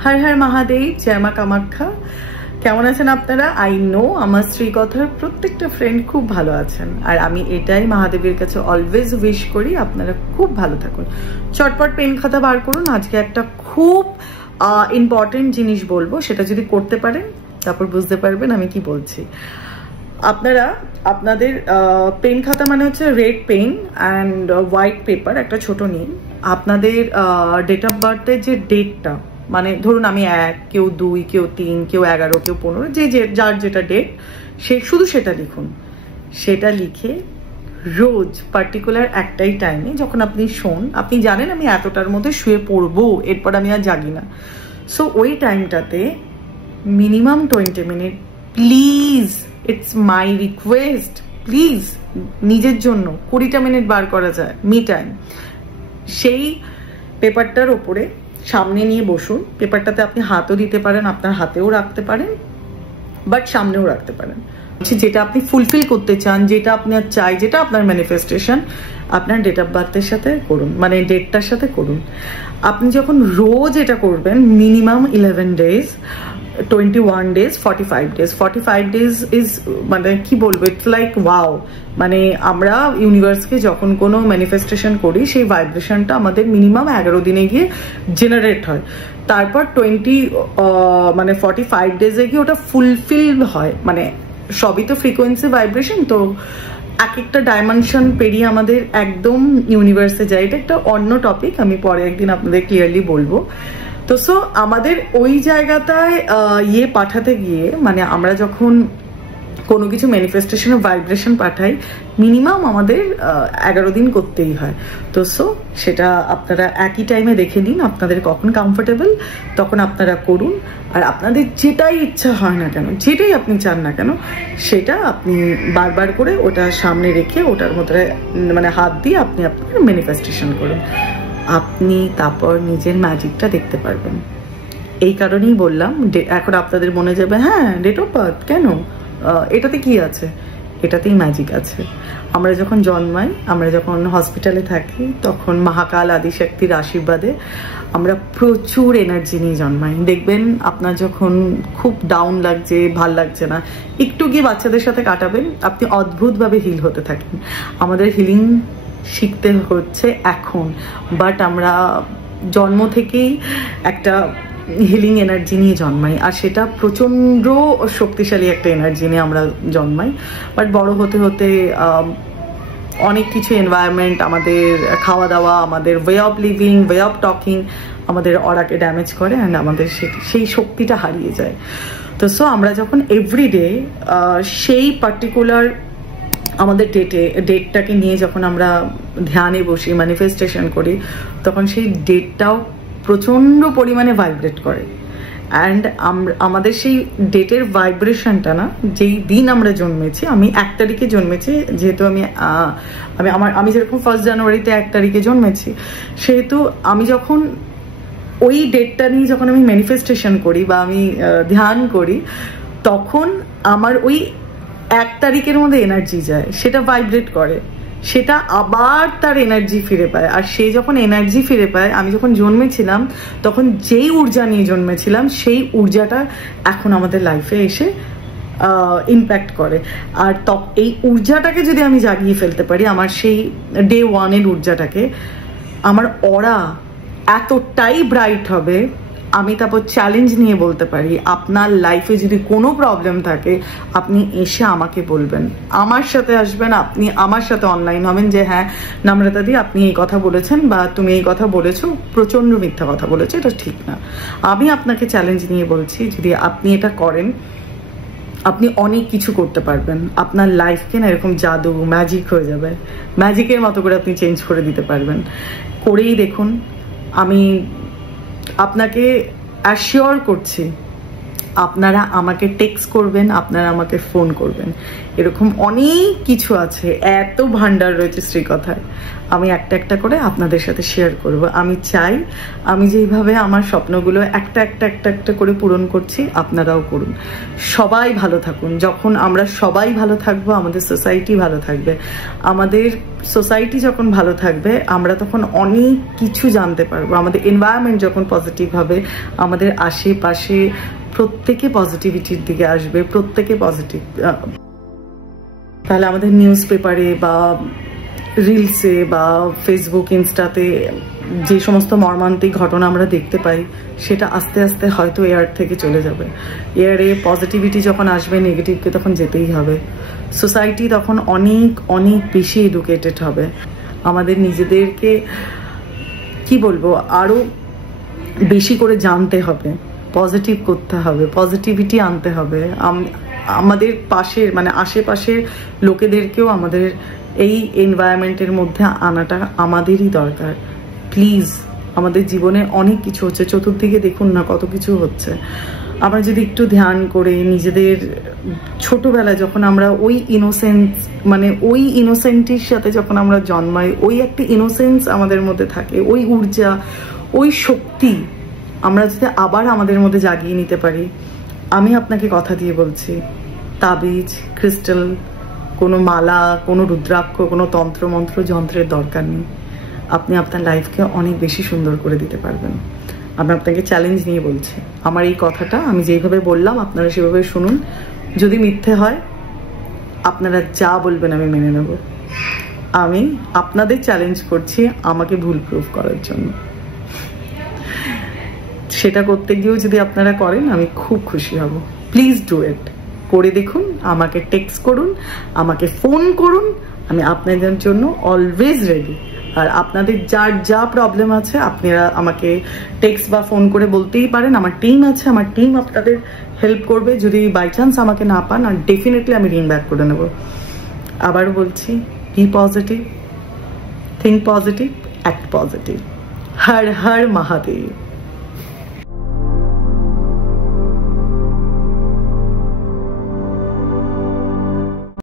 हर हर महादेव, जय मा कामाख्या। কেমন আছেন আপনারা? আই নো আমার শ্রীকথার প্রত্যেকটা ফ্রেন্ড খুব ভালো আছেন, আর আমি এটাই মহাদেবের কাছে অলওয়েজ উইশ করি আপনারা খুব ভালো থাকুন। চটপট পেন খাতা বার করুন, আজকে একটা খুব ইম্পর্টেন্ট জিনিস বলবো, সেটা যদি করতে পারেন তারপর বুঝতে পারবেন আমি কি বলছি। আপনারা আপনাদের পেন খাতা মানে হচ্ছে red pen and white paper একটা ছোট নিন। আপনাদের ডেট অফ বার্থের যে ডেটটা, মানে ধরুন আমি 1, কেউ 2, কেউ 3, কেউ 11, কেউ 15, যে যার যেটা ডেট শুধু সেটা লিখুন। সেটা লিখে রোজ পার্টিকুলার একটাই টাইমে যখন আপনি শোন, আপনি জানেন আমি এতটার মধ্যে শুয়ে পড়বো, এরপর আমি আর জাগি না, সো ওই টাইমটাতে minimum 20 minute please, it's my request, please নিজের জন্য 20টা মিনিট বার করা যায় মি টাইম। সেই পেপারটার ওপরে সামনে নিয়ে বসুন। পেপারটাতে আপনি হাতও দিতে পারেন, আপনার হাতেও রাখতে পারেন, বাট সামনেও রাখতে পারেন। যেটা আপনি ফুলফিল করতে চান, যেটা আপনার চাই, যেটা আপনার ম্যানিফেস্টেশন, আপনার ডেট অফ বার্থের সাথে করুন, মানে ডেটটার সাথে করুন। আপনি যখন রোজ এটা করবেন minimum 11 days, 21 days, 45 days. 45 days is মানে কি বলবো, ইটস লাইক ওয়াও। মানে আমরা ইউনিভার্সকে যখন কোনো ম্যানিফেস্টেশন করি সেই ভাইব্রেশনটা আমাদের মিনিমাম 11 দিনে গিয়ে জেনারেট হয়, তারপর 45 ডেজে গিয়ে ওটা ফুলফিল হয়। মানে সবই তো ফ্রিকোয়েন্সি ভাইব্রেশন, তো এক একটা ডাইমেনশন পেরিয়ে আমাদের একদম ইউনিভার্সে যায়। এটা একটা অন্য টপিক, আমি পরে একদিন আপনাদের ক্লিয়ারলি বলবো। তো সো আমাদের ওই জায়গাটায় পাঠাতে গিয়ে, মানে আমরা যখন কোনো কিছু ম্যানিফেস্টেশনের ভাইব্রেশন পাঠাই মিনিমাম আমাদের 11 দিন করতেই হয়। তো সো সেটা আপনারা একই টাইমে দেখে নিন, আপনাদের কখন কমফোর্টেবল তখন আপনারা করুন। আর আপনাদের যেটাই ইচ্ছা হয় না কেন, যেটাই আপনি চান না কেন, সেটা আপনি বারবার করে ওটা সামনে রেখে ওটার মধ্যে মানে হাত দিয়ে আপনি আপনার ম্যানিফেস্টেশন করুন। আপনি তারপর নিজের ম্যাজিকটা দেখতে পারবেন। এই কারণেই বললাম, এখন আপনাদের মনে যাবে হ্যাঁ ডেট অফ বার্থ কেন, এটাতে কি আছে? এটাতেই ম্যাজিক আছে। আমরা যখন জন্মাই, আমরা যখন হসপিটালে থাকি, তখন মহাকাল আদিশক্তির আশীর্বাদে আমরা প্রচুর এনার্জি নিয়ে জন্মাই। দেখবেন আপনার যখন খুব ডাউন লাগছে, ভাল লাগছে না, একটু গিয়ে বাচ্চাদের সাথে কাটাবেন, আপনি অদ্ভুতভাবে হিল হতে থাকেন। আমাদের হিলিং শিখতে হচ্ছে এখন, বাট আমরা জন্ম থেকেই একটা হিলিং এনার্জি নিয়ে জন্মাই, আর সেটা প্রচণ্ড শক্তিশালী একটা এনার্জি নিয়ে আমরা জন্মাই। বাট বড় হতে হতে অনেক কিছু এনভায়রনমেন্ট, আমাদের খাওয়া দাওয়া, আমাদের way of living, way of talking আমাদের অরাকে ড্যামেজ করে, অ্যান্ড আমাদের সেই শক্তিটা হারিয়ে যায়। তো সো আমরা যখন এভরিডে সেই পার্টিকুলার আমাদের ডেটটাকে নিয়ে যখন আমরা ধ্যানে বসি, ম্যানিফেস্টেশন করি, তখন সেই ডেটটাও প্রচণ্ড পরিমাণে ভাইব্রেট করে। অ্যান্ড আমাদের সেই ডেটের ভাইব্রেশনটা না, যেই দিন আমরা জন্মেছি, আমি 1 তারিখে জন্মেছি, যেহেতু আমি যেরকম 1 জানুয়ারিতে 1 তারিখে জন্মেছি, সেহেতু আমি যখন ওই ডেটটা নিয়ে যখন আমি ম্যানিফেস্টেশন করি বা আমি ধ্যান করি, তখন আমার ওই 1 তারিখের মধ্যে এনার্জি যায়, সেটা ভাইব্রেট করে, সেটা আবার তার এনার্জি ফিরে পায়। আর সে যখন এনার্জি ফিরে পায়, আমি যখন জন্মেছিলাম তখন যেই ঊর্জা নিয়ে জন্মেছিলাম সেই ঊর্জাটা এখন আমাদের লাইফে এসে ইম্প্যাক্ট করে। আর এই ঊর্জাটাকে যদি আমি জাগিয়ে ফেলতে পারি, আমার সেই ডে 1 ঊর্জাটাকে, আমার অরা এতটাই ব্রাইট হবে, আমি তারপর চ্যালেঞ্জ নিয়ে বলতে পারি আপনার লাইফে যদি কোনো প্রবলেম থাকে আপনি এসে আমাকে বলবেন, আমার সাথে আসবেন, আপনি আমার সাথে অনলাইন হবেন যে হ্যাঁ নম্রতা দি আপনি এই কথা বলেছেন বা তুমি এই কথা বলেছো, প্রচণ্ড মিথ্যা কথা বলেছো, এটা ঠিক না। আমি আপনাকে চ্যালেঞ্জ নিয়ে বলছি, যদি আপনি এটা করেন আপনি অনেক কিছু করতে পারবেন। আপনার লাইফকে না এরকম জাদু ম্যাজিক হয়ে যাবে, ম্যাজিকের মতো করে আপনি চেঞ্জ করে দিতে পারবেন। করেই দেখুন। আমি আপনাকে অ্যাসিওর করছি, আপনারা আমাকে টেক্সট করবেন, আপনারা আমাকে ফোন করবেন, এরকম অনেক কিছু আছে, এত ভান্ডার রয়েছে শ্রীকথায়। আমি একটা একটা করে আপনাদের সাথে শেয়ার করব। আমি চাই আমি যেইভাবে আমার স্বপ্নগুলো একটা একটা একটা একটা করে পূরণ করছি, আপনারাও করুন। সবাই ভালো থাকুন। যখন আমরা সবাই ভালো থাকবো, আমাদের সোসাইটি ভালো থাকবে। আমাদের সোসাইটি যখন ভালো থাকবে, আমরা তখন অনেক কিছু জানতে পারবো। আমাদের এনভায়রনমেন্ট যখন পজিটিভ হবে, আমাদের আশেপাশে প্রত্যেকে পজিটিভিটির দিকে আসবে, প্রত্যেকে পজিটিভ। তাহলে আমাদের নিউজ পেপারে বা রিলসে বা ফেসবুক ইনস্টাতে যে সমস্ত মর্মান্তিক ঘটনা আমরা দেখতে পাই, সেটা আস্তে আস্তে হয়তো এয়ার থেকে চলে যাবে। এয়ারে পজিটিভিটি যখন আসবে, নেগেটিভকে তখন যেতেই হবে। সোসাইটি তখন অনেক অনেক বেশি এডুকেটেড হবে। আমাদের নিজেদেরকে কি বলবো, আরো বেশি করে জানতে হবে, পজিটিভ করতে হবে, পজিটিভিটি আনতে হবে। আমাদের পাশের মানে আশেপাশের লোকেদেরকেও আমাদের এই এনভায়রনমেন্টের মধ্যে আনাটা আমাদেরই দরকার। প্লিজ, আমাদের জীবনে অনেক কিছু হচ্ছে, চতুর্দিকে দেখুন না কত কিছু হচ্ছে। আমরা যদি একটু ধ্যান করে নিজেদের ছোটবেলায় যখন আমরা ওই ইনোসেন্স মানে ওই ইনোসেন্টির সাথে যখন আমরা জন্মাই, ওই একটা ইনোসেন্স আমাদের মধ্যে থাকে, ওই ঊর্জা, ওই শক্তি আমরা যদি আবার আমাদের মধ্যে জাগিয়ে নিতে পারি, আমি আপনাকে কথা দিয়ে বলছি, তাবিজ, ক্রিস্টাল, কোনো মালা, কোনো রুদ্রাক্ষ, কোনো তন্ত্রমন্ত্র যন্ত্রের দরকার নেই। আপনি আপনার লাইফকে অনেক বেশি সুন্দর করে দিতে পারবেন। আমি আপনাকে চ্যালেঞ্জ নিয়ে বলছি, আমার এই কথাটা আমি যেইভাবে বললাম আপনারা সেভাবে শুনুন। যদি মিথ্যে হয়, আপনারা যা বলবেন আমি মেনে নেব। আমি আপনাদের চ্যালেঞ্জ করছি আমাকে ভুল প্রুফ করার জন্য। সেটা করতে গিয়েও যদি আপনারা করেন, আমি খুব খুশি হব। Please do it. করে দেখুন, আমাকে টেক্সট করুন, আমাকে ফোন করুন, আমি আপনাদের জন্য অলওয়েজ রেডি। আর আপনাদের যার যা প্রবলেম আছে আপনারা আমাকে টেক্সট বা ফোন করে বলতেই পারেন। আমার টিম আছে, আমার টিম আপনাদের হেল্প করবে। যদি বাই চান্স আমাকে না পান, আর ডেফিনেটলি আমি রিং ব্যাক করে নেব। আবারও বলছি, be positive, think positive, act positive. হর হর মহাদেব।